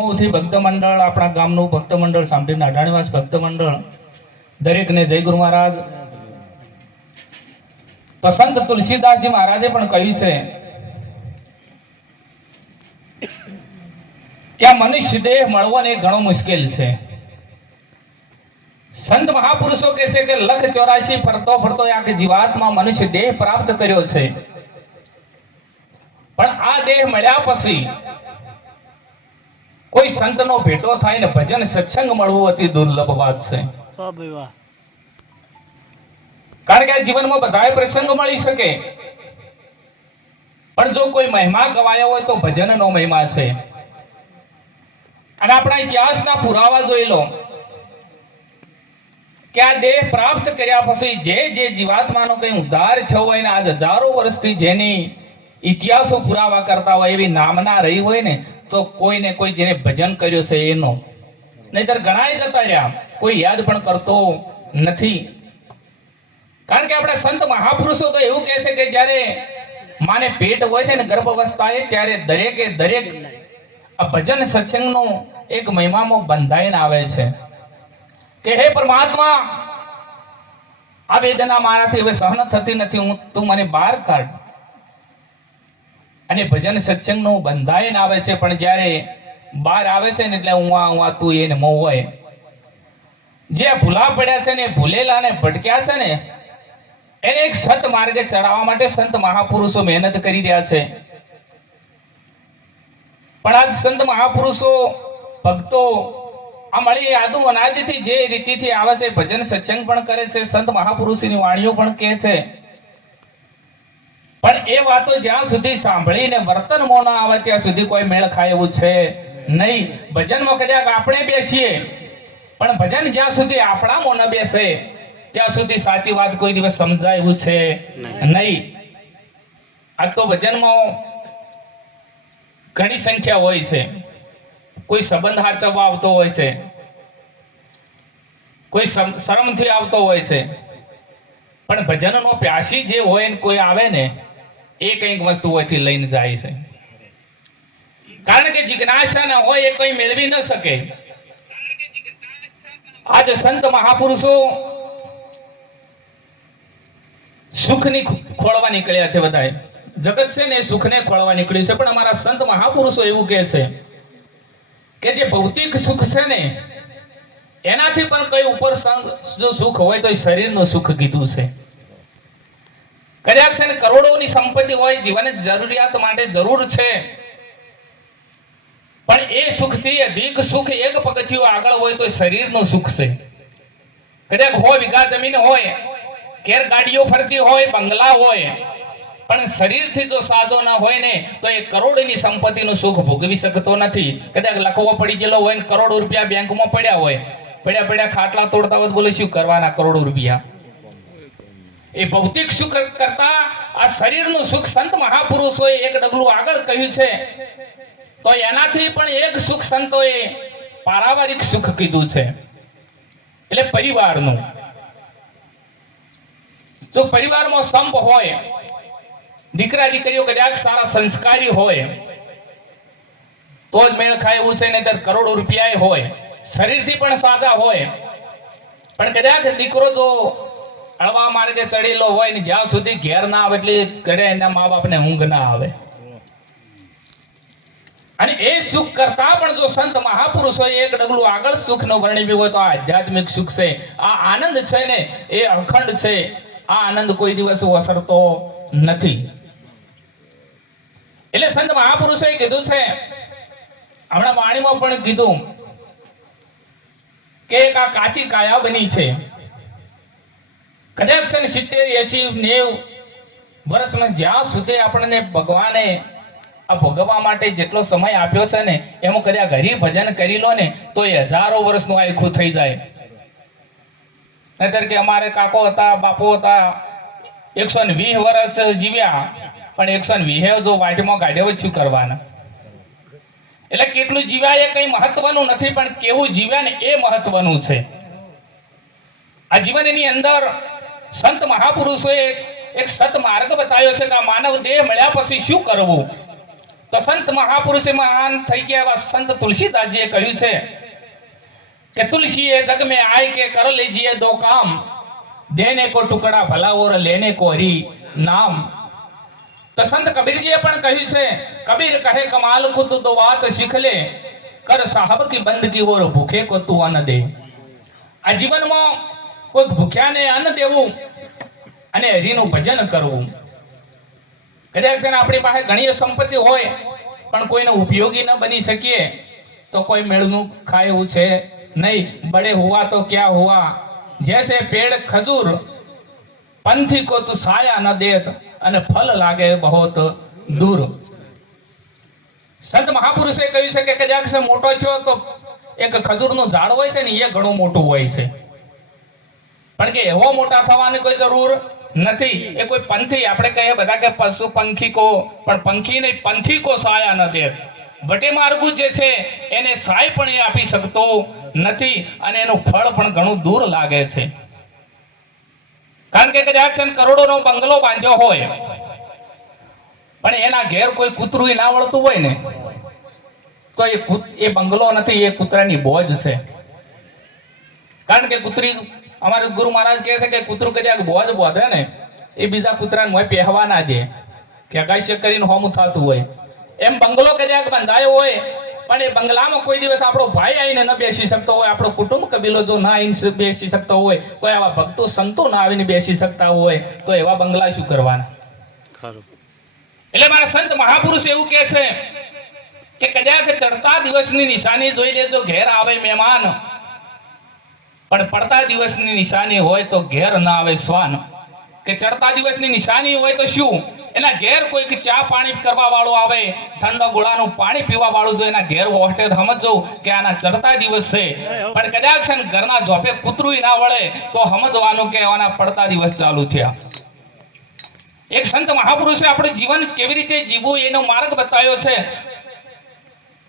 સમૂહથી ભક્ત મંડળ, આપણા ગામનું ભક્ત મંડળ, સાંભળીને અઢાણીવાસ ભક્ત મંડળ, દરેકને જય ગુરુ મહારાજ. સંત તુલસીદાસજી મહારાજે પણ કહ્યું છે કે આ મનુષ્ય દેહ મળવો ને ઘણો મુશ્કેલ છે. સંત મહાપુરુષો કહે છે કે 184 ફરતો ફરતો આ જીવાતમાં મનુષ્ય દેહ પ્રાપ્ત કર્યો છે, પણ આ દેહ મળ્યા પછી કોઈ સંતનો ભેટો થાય ને ભજન સત્સંગ મળવું અતિ દુર્લભ વાત છે. કારણ કે જીવનમાં બધાય પ્રસંગ મળી શકે, પણ જો કોઈ મહિમા ગવાયો હોય તો ભજનનો મહિમા છે. અને આપણા ઇતિહાસના પુરાવા જોઈ લો કે આ દેહ પ્રાપ્ત કર્યા પછી જે જીવાત્માનો કઈ ઉદ્ધાર થયો હોય ને આજ હજારો વર્ષથી જેની ઇતિહાસો પુરાવા કરતા હોય એવી નામના રહી હોય ને તો કોઈ ને કોઈ જેને ભજન કર્યો છે એનો, નહીતર ઘણા જતા રહ્યા, કોઈ યાદ પણ કરતો નથી. કારણ કે આપણા સંત મહાપુરુષો તો એવું કહે છે કે જ્યારે માને પેટ હોય છે ને ગર્ભાવસ્થાએ ત્યારે દરેકે દરેક આ ભજન સત્સંગનો એક મહિમામાં બંધાઈને આવે છે કે હે પરમાત્મા, આ વેદના મારાથી હવે સહન થતી નથી, તું મને બહાર કાઢ. અને ભજન સત્સંગનું બંધાઈને આવે છે, પણ જ્યારે બહાર આવે છે ને એટલે હું તું એને મોવાય. જે ભૂલા પડ્યા છે ને ભૂલેલા ને ભટક્યા છે ને એને એક સત માર્ગે ચડાવવા માટે સંત મહાપુરુષો મહેનત કરી રહ્યા છે. પણ આજ સંત મહાપુરુષો ભક્તો આ મળી આદુ અનાદિથી જે રીતિથી આવે છે, ભજન સત્સંગ પણ કરે છે, સંત મહાપુરુષની વાણીઓ પણ કહે છે, પણ એ વાતો જ્યાં સુધી સાંભળીને વર્તન મોં ના આવે ત્યાં સુધી કોઈ મેળ ખાય એવું છે નહીં. ભજનમાં કદાચ આપણે બેસીએ, પણ ભજન જ્યાં સુધી આપણા મોં ન બેસે ત્યાં સુધી સાચી વાત કોઈ દિવસ સમજાય એવું છે નહીં. આજ તો ભજનમાં ઘણી સંખ્યા હોય છે. કોઈ સંબંધ હાચવવા આવતો હોય છે, કોઈ શરમથી આવતો હોય છે, પણ ભજનનો પ્યાસી જે હોય ને કોઈ આવે ને એ કંઈક વસ્તુ હોયથી લઈને જાય છે. કારણ કે જિજ્ઞાસા ન હોય એ કોઈ મેળવી ન શકે. આજ સંત મહાપુરુષો સુખની ખોળવા નીકળ્યા છે. બધાય જગત છે ને સુખને ખોળવા નીકળ્યું છે, પણ અમારા સંત મહાપુરુષો એવું કહે છે કે જે ભૌતિક સુખ છે ને એનાથી પણ કઈ ઉપર જો સુખ હોય તો એ શરીરનું સુખ કીધું છે. કદાચ છે ને કરોડોની સંપત્તિ હોય, જીવન જરૂરિયાત માટે જરૂર છે, પણ એ સુખથી અધિક સુખ એક પગથિયું આગળ હોય તો શરીરનું સુખ છે. કદાચ 100 વીઘા જમીન હોય, ઘેર ગાડીઓ ફરતી હોય, બંગલા હોય, પણ શરીરથી જો સાજો ના હોય ને તો એ કરોડની સંપત્તિનું સુખ ભોગવી શકતો નથી. કદાચ લખવો પડી ગયેલો હોય ને કરોડો રૂપિયા બેંકમાં પડ્યા હોય, પડ્યા ખાટલા તોડતા હોય, બોલે શું કરવાના કરોડો રૂપિયા. એ ભૌતિક સુખ કરતા આ શરીરનું સુખ સંત મહાપુરુષોએ એક ડગલું આગળ કહ્યું છે, તો એનાથી પણ એક સુખ સંતોએ પારિવારિક સુખ કીધું છે, એટલે પરિવારનું. જો પરિવારમાં સંપ હોય, દીકરા દીકરીઓ કદાચ સારા સંસ્કારી હોય તો જ મેળ ખાય એવું છે, નહીતર કરોડો રૂપિયા હોય, શરીરથી પણ સાજા હોય, પણ કદાચ દીકરો જો હળવા માર્ગે ચડેલો હોય ને જ્યાં સુધી ઘેર ના આવે એટલે ઘરે એના મા બાપને ઊંઘ ના આવે. અને એ સુખ કરતા પણ જો સંત મહાપુરુષોએ એક ડગલું આગળ સુખનું વર્ણવ્યું હોય તો આ આધ્યાત્મિક સુખ છે, આ આનંદ છે ને એ અખંડ છે. આ આનંદ કોઈ દિવસ ઓસરતો નથી. એટલે સંત મહાપુરુષોએ કીધું છે, હમણાં વાણીમાં પણ કીધું કે એક આ કાચી કાયા બની છે. કદાચ 70, 80, 90 વર્ષમાં જ્યાં સુધી આપણને ભગવાને આ ભોગવવા માટે જેટલો સમય આપ્યો છે ને એમાં કદાચ હરિ ભજન કરી લો ને તો એ હજારો વર્ષનું આખું થઈ જાય. નહીતર કે અમારે કાકો હતા, બાપુ હતા, 120 વર્ષ જીવ્યા, પણ 120 જો વાટમાં ગાડ્યો શું કરવાના. એટલે કેટલું જીવ્યા એ કઈ મહત્વનું નથી, પણ કેવું જીવ્યા ને એ મહત્વનું છે. આ જીવનની અંદર સંત મહાપુરુષોએ એક સત માર્ગ બતાવ્યો છે કે આ માનવ દેહ મળ્યા પછી શું કરવું. તો સંત મહાપુરુષે મહાન થઈ ગયા એવા સંત તુલસીદાસજીએ કહ્યું છે કે તુલસીએ જગ में आए के कर लीजिए दो काम देने को टुकड़ा भला और लेने को हरि नाम। तो संत कबीरजीए પણ કહ્યું છે કબીર કહે કમાલ को तू दो बात सीख ले कर साहब की बंदगी और भूखे को तू अन्न दे। આ જીવનમાં કોઈ ભૂખ્યાને અન્ન દેવું અને હરિનું ભજન કરવું। કદાચ છે ને આપણી પાસે ઘણી સંપત્તિ હોય પણ કોઈને ઉપયોગી ન બની શકીએ તો કોઈ મેળનું ખાય એવું છે नहीं। बड़े हुआ तो क्या हुआ जैसे पेड़ खजूर पंथी को तो साया न देत અને ફલ લાગે बहुत दूर। સંત મહાપુરુષે કહ્યું છે કે કદાચ મોટો છો તો એક ખજૂરનું ઝાડ હોય છે ને એ ઘણું મોટું હોય છે પણ કે એવો મોટા થવાની કોઈ જરૂર નથી। એ કોઈ પંથી આપણે કહીએ બધા કે પશુ પંખી કો પણ પંખી નહીં પંથી કો સાયા ન દે। વટે માર્ગુ જે છે એને સાય પણ એ આપી શકતો નથી અને એનું ફળ પણ ઘણું દૂર લાગે છે। કારણ કે કદાચ કરોડોનો બંગલો બાંધ્યો હોય પણ એના ઘેર કોઈ કૂતરું ના વળતું હોય ને તો એ બંગલો નથી, એ કૂતરાની બોજ છે। કારણ કે કૂતરી અમારે ગુરુ મહારાજ કહે છે કે કૂતરું કદાચ બોજ બોધે ને એ બીજા કૂતરાને મોય પહેવા ના દે કે અગાશી કરીને હોમું થતું હોય। એમ બંગલો કદાચ બંધાયો હોય પણ એ બંગલામાં કોઈ દિવસ આપણો ભાઈ આવીને ન બેસી શકતો હોય, આપણો કુટુંબ કબીલો જો ના આવીને બેસી શકતો હોય, કોઈ આવા ભક્તો સંતો ના આવીને બેસી શકતા હોય તો એવા બંગલા શું કરવાના? એટલે મારા સંત મહાપુરુષ એવું કહે છે કે કદાચ ચડતા દિવસની નિશાની જોઈ લેજો ઘેર આવે મહેમાન, પણ પડતા દિવસની નિશાની હોય તો ઘેર ના આવે શ્વાન। કે ચડતા દિવસની નિશાની હોય તો શું એના ઘેર કોઈક ચા પાણી કરવા વાળો આવે, ઠંડો ગોળાનું પાણી પીવા વાળું જો એના ઘેર વોટે સમજો કે આના ચડતા દિવસ છે। પણ કદાચ ઘરના જોપે કૂતરું ના વળે તો સમજવાનું કે આના પડતા દિવસ ચાલુ થયા। એક સંત મહાપુરુષે આપણું જીવન કેવી રીતે જીવવું એનો માર્ગ બતાવ્યો છે।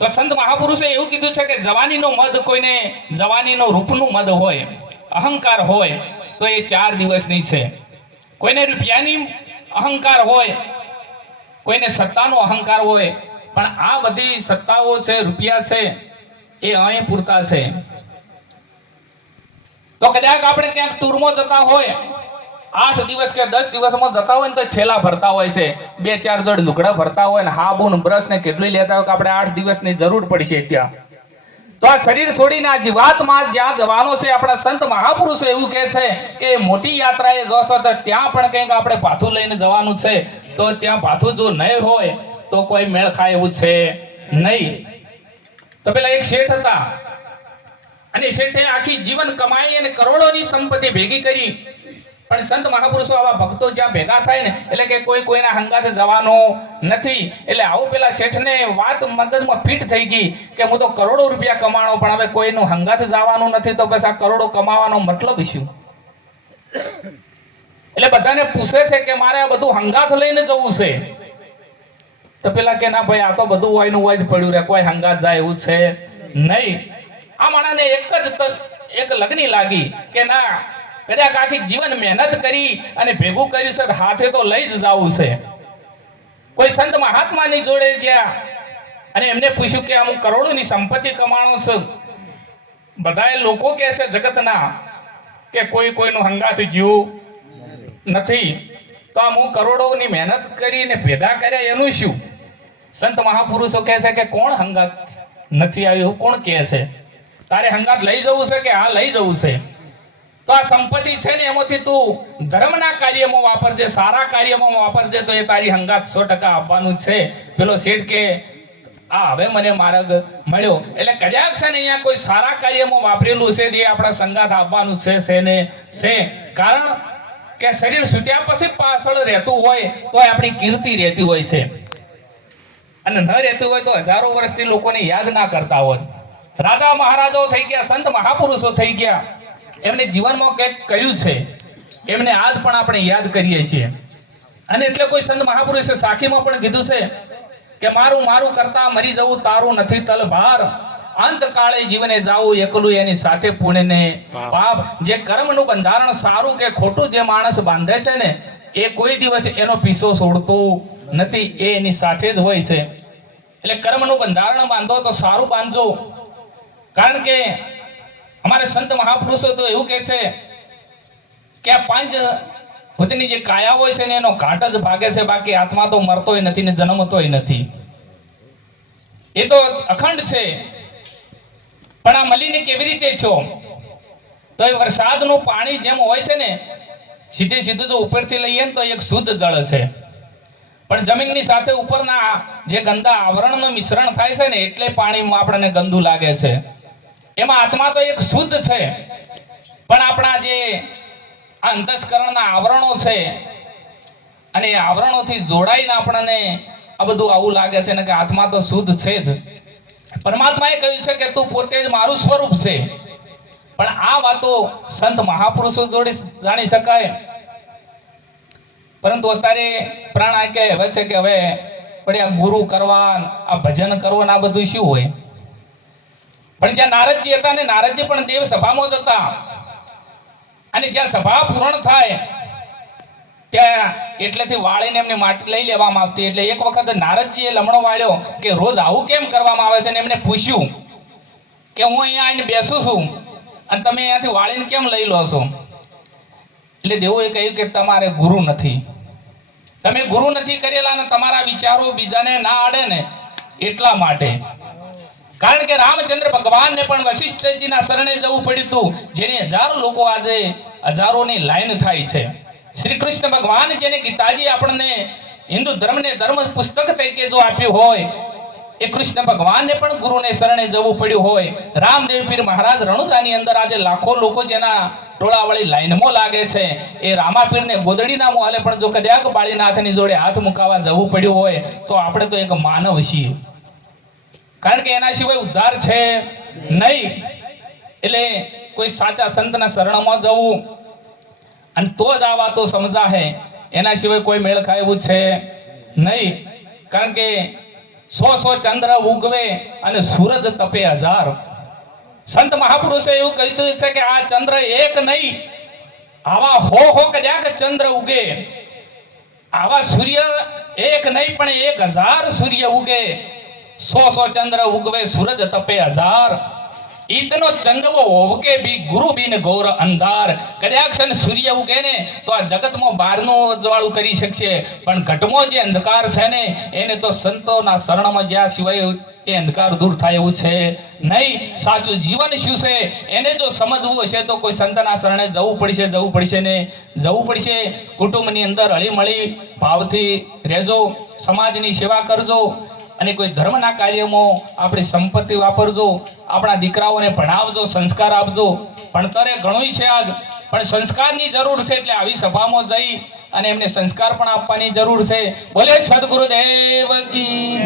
તો સંત મહાપુરુષે એવું કીધું છે કે જવાનીનો મદ કોઈને જવાનીનો રૂપનું મદ હોય, અહંકાર હોય તો એ 4 દિવસની છે। કોઈને રૂપિયાની અહંકાર હોય, કોઈને સત્તાનો અહંકાર હોય, પણ આ બધી સત્તાઓ છે, રૂપિયા છે એ અહીં પૂરતા છે। તો કદાચ આપણે ક્યાંક ટૂરમાં જતા હોય 8 દિવસ કે 10 દિવસમાં જતા હોય ને તો થેલા ભરતા હોય છે, 2-4 જોડ લુગડા ભરતા હોય ને હાબુ બ્રશ ને કેટલું લેતા હોય કે આપણે 8 દિવસની જરૂર પડશે ત્યાં। તો આ શરીર છોડીને આ જીવાતમાં જ્યાં જવાનો છે આપણા સંત મહાપુરુષો એવું કહે છે કે મોટી યાત્રાએ જશો તો ત્યાં પણ કંઈક આપણે ભાથું લઈને જવાનું છે। તો ત્યાં ભાથું જો નહીં હોય તો કોઈ મેળ ખાય એવું છે નહીં। તો પેલા એક શેઠ હતા અને શેઠે આખી જીવન કમાઈ અને કરોડોની સંપત્તિ ભેગી કરી, પણ સંત મહાપુરુષો આવા ભક્તો જ્યાં ભેગા થાય ને એટલે કે કોઈ કોઈના હંગાથે જવાનો નથી। એટલે આવું પેલા શેઠને વાત મગજમાં ફિટ થઈ ગઈ કે હું તો કરોડો રૂપિયા કમાણો પણ હવે કોઈનું હંગાથે જવાનું નથી તો બસ આ કરોડો કમાવાનો મતલબ શું? એટલે બધાને પૂછે છે કે મારે આ બધું હંગાથ લઈને જવું છે તો પેલા કે ના ભાઈ આ તો બધું હોય નું હોય જ પડ્યું રહે, કોઈ હંગાથ જાય એવું છે નહીં। આ માણાને એક લગ્ની લાગી કે ના કદાચ આખી જીવન મહેનત કરી અને ભેગું કર્યું છે હાથે તો લઈ જ જવું છે। કોઈ સંત મહાત્માની જોડે ગયા અને એમને પૂછ્યું કે અમુક કરોડોની સંપત્તિ કમાણો છે, બધાએ લોકો કહે છે જગતના કે કોઈ કોઈનું હંગાથ જીવું નથી, તો અમુક કરોડોની મહેનત કરીને ભેગા કર્યા એનું શું? સંત મહાપુરુષો કહે છે કે કોણ હંગાથ નથી આવ્યું, કોણ કહે છે? તારે હંગાથ લઈ જવું છે કે હા લઈ જવું છે? તો આ સંપત્તિ છે ને એમાંથી તું ધર્મના કાર્યમાં વાપરજે, સારા કાર્યમાં વાપરજે તો એ તારી હંગાત 100% આપવાનું છે। પેલો શેઠ કે આ હવે મને માર્ગ મળ્યો। એટલે કદાચ છે ને અહીંયા કોઈ સારા કાર્યમાં વાપરેલું છે એ આપણા સંગાત આપવાનું છે ને છે। કારણ કે શરીર છૂટ્યા પછી પાછળ રહેતું હોય તો આપણી કીર્તિ રહેતી હોય છે અને ન રહેતું હોય તો હજારો વર્ષથી લોકોને યાદ ના કરતા હોય। રાજા મહારાજાઓ થઈ ગયા, સંત મહાપુરુષો થઈ ગયા, એમને જીવનમાં કંઈક કર્યું છે, એમને આજ પણ આપણે યાદ કરીએ છીએ। અને એટલે કોઈ સંત મહાપુરુષે સાખીમાં પણ કીધું છે કે મારું મારું કરતા મરી જવું તારું નથી તલભાર, અંતકાળે જીવને જાવું એકલું એની સાથે પુણ્યને પાપ। જે કર્મનું બંધારણ સારું કે ખોટું જે માણસ બાંધે છે ને એ કોઈ દિવસ એનો પીછો છોડતો નથી, એ એની સાથે જ હોય છે। એટલે કર્મનું બંધારણ બાંધો તો સારું બાંધજો. કારણ કે અમારે સંત મહાપુરુષો તો એવું કહે છે કે આ પાંચ ભૂતની જે કાયા હોય છે ને એનો ઘાટ જ ભાગે છે, બાકી આત્મા તો મરતોય નથી ને જન્મતોય નથી. એ તો અખંડ છે. પણ આ મલીને કેવી રીતે થયો? તો એ વરસાદનું પાણી જેમ હોય છે ને, સીધે સીધું જો ઉપરથી લઈએ ને તો એક શુદ્ધ જળ છે. પણ જમીનની સાથે ઉપરના જે ગંદા આવરણનું મિશ્રણ થાય છે ને એટલે પાણીમાં આપણને ગંદુ લાગે છે. એમાં આત્મા તો એક શુદ્ધ છે, પણ આપણા જે અંતસ્કરણના આવરણો છે અને એ આવરણોથી જોડાઈને આપણને આ બધું આવું લાગે છે ને કે આત્મા તો શુદ્ધ છે જ. પરમાત્માએ કહ્યું છે કે તું પોતે જ મારું સ્વરૂપ છે. પણ આ વાતો સંત મહાપુરુષો જોડે જાણી શકાય. પરંતુ અત્યારે પ્રાણ આ કહેવાય છે કે હવે પડે આ ગુરુ કરવા, આ ભજન કરવું, આ બધું શું હોય? પણ જ્યાં નારદજી હતા ને, નારદજી પણ દેવ સભામાં જ હતા. અને જ્યાં સભા પૂર્ણ થાય ત્યાં એટલેથી વાળીને એમની માટી લઈ લેવામાં આવતી. એટલે એક વખત નારદજીએ લમણો વાળ્યો કે રોજ આવું કેમ કરવામાં આવે છે, ને એમને પૂછ્યું કે હું અહીંયા આવીને બેસું છું અને તમે અહીંયાથી વાળીને કેમ લઈ લો છો? એટલે દેવોએ કહ્યું કે તમારે ગુરુ નથી, તમે ગુરુ નથી કરેલા અને તમારા વિચારો બીજાને ના આડે ને એટલા માટે. કારણ કે રામચંદ્ર ભગવાનને પણ વશિષ્ઠજીના શરણે જવું પડ્યું હતું, જેની હજારો લોકો આજે હજારોની લાઈન થાય છે. શ્રી કૃષ્ણ ભગવાન જેને ગીતાજી આપણને હિન્દુ ધર્મને ધર્મ પુસ્તક તરીકે જો આપ્યું હોય, એ કૃષ્ણ ભગવાનને પણ ગુરુને શરણે જવું પડ્યું હોય. રામદેવ પીર મહારાજ રણુજાની અંદર આજે લાખો લોકો જેના ટોળાવાળી લાઈનમાં લાગે છે, એ રામાપીરને ગોદડીના મોહલે પણ જો કદાચ બાળીનાથની જોડે હાથ મુકાવા જવું પડ્યું હોય તો આપણે તો એક માનવ છીએ. કારણ કે એના સિવાય ઉદ્ધાર છે નહીં. એટલે કોઈ સાચા સંતના શરણમાં જવું અને તો જ આ વાતો સમજાશે, એના સિવાય કોઈ મેળ ખાય એવું છે નહીં. કારણ કે 100 ચંદ્ર ઉગવે અને સૂરજ તપે 1000. સંત મહાપુરુષે એવું કહ્યું છે કે આ ચંદ્ર એક નહીં, આવા હો કદાચ ચંદ્ર ઉગે. આવા સૂર્ય એક નહીં પણ 1000 સૂર્ય ઉગે. 100 ચંદ્ર ઉગવે સૂરજ તપે 1000. ઈતનો ચંદવો હોવકે બી ગુરુ બિન ઘોર અંધાર. કદાચ સૂર્ય ઉગે ને તો આ જગતમાં બહારનું અજવાળું કરી શકશે, પણ ઘટમાં જે અંધકાર છે ને એને તો સંતોના શરણમાં જ્યાં સિવાય એ અંધકાર દૂર થાય એવું છે નહીં. સાચું જીવન શું છે એને જો સમજવું હશે તો કોઈ સંતના શરણે જવું પડશે ને જવું પડશે. કુટુંબની અંદર હળીમળી ભાવથી રહેજો, સમાજની સેવા કરજો અને કોઈ ધર્મના કાર્યમાં આપણી સંપત્તિ વાપરજો. આપણા દીકરાઓને ભણાવજો, સંસ્કાર આપજો. ભણતરે ઘણું છે આજ, પણ સંસ્કારની જરૂર છે. એટલે આવી સભામાં જઈ અને એમને સંસ્કાર પણ આપવાની જરૂર છે. બોલે સદગુરુદેવ કી